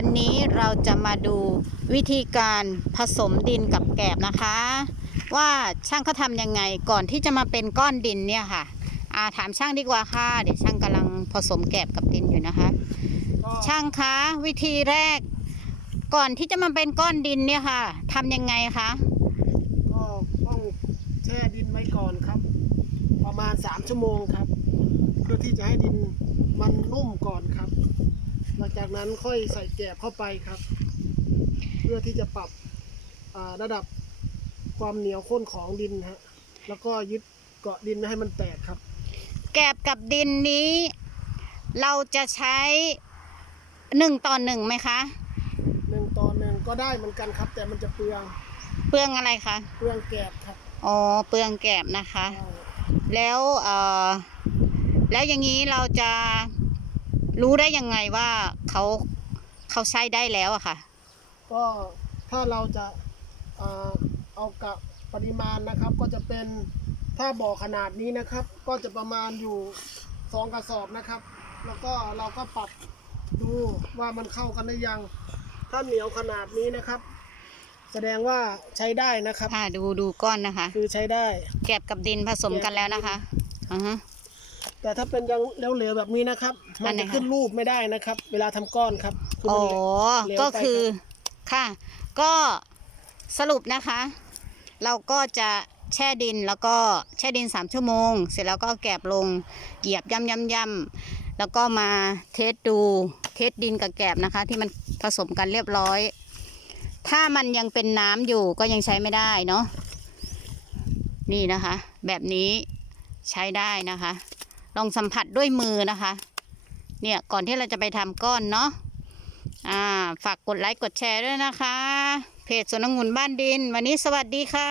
วันนี้เราจะมาดูวิธีการผสมดินกับแกบนะคะ ว่าช่างเขาทำยังไงก่อนที่จะมาเป็นก้อนดินเนี่ยค่ะอาถามช่างดีกว่าค่ะ เดี๋ยวช่างกำลังผสมแกบกับดินอยู่นะคะ ช่างคะวิธีแรก ก่อนที่จะมาเป็นก้อนดินเนี่ยค่ะทำยังไงคะก็ต้องแช่ดินไว้ก่อนครับ ประมาณ 3 ชั่วโมงครับ เพื่อที่จะให้ดินมันนุ่มก หลังจากนั้นค่อยใส่แกบเข้าไปครับ เพื่อที่จะปรับอ่าระดับความเหนียวข้นของดินฮะแล้วก็ยึดเกาะดินไม่ให้มันแตกครับ แกบกับดินนี้ เราจะใช้หนึ่งต่อหนึ่งไหมคะหนึ่งต่อหนึ่งก็ได้เหมือนกันครับ แต่มันจะเปลือง เปลืองอะไรคะเปลืองแกบครับอ๋อเปลืองแกบนะคะ แล้วเอ่อแล้วอย่างนี้เราจะ รู้ได้ยังไงว่าเขาเขาใช้ได้แล้วอะค่ะ ก็ถ้าเราจะอ่าเอากับปริมาณนะครับ ก็จะเป็นถ้าบ่อขนาดนี้นะครับ ก็จะประมาณอยู่สองกระสอบนะครับ แล้วก็เราก็ปรับดูว่ามันเข้ากันหรือยัง ถ้าเหนียวขนาดนี้นะครับ แสดงว่าใช้ได้นะครับอ่าดูดูก้อนนะคะ คือใช้ได้ แกบกับดินผสมกันแล้วนะคะอือฮะ แต่ถ้าเป็นยังเหลวๆแบบนี้นะครับ มันอันไหนจะคะขึ้นรูปไม่ได้นะครับ เวลาทำก้อนครับคืออ๋อมันเหลวก็ไปคือรับค่ะ ก็สรุปนะคะ เราก็จะแช่ดินแล้วก็แช่ดิน 3 ชั่วโมง เสร็จแล้วก็เอาแกบลงเหยียบย่ำย่ำย่ำแล้วก็มาเทสดูเทสดินกับแกบนะคะ ที่มันผสมกันเรียบร้อย ถ้ามันยังเป็นน้ำอยู่ก็ยังใช้ไม่ได้เนาะนี่นะคะ แบบนี้ใช้ได้นะคะ ลองสัมผัสด้วยมือนะคะ เนี่ยก่อนที่เราจะไปทำก้อนเนาะอ่าฝากกดไลค์กดแชร์ด้วยนะคะ เพจสวนองุ่นบ้านดิน วันนี้สวัสดีค่ะ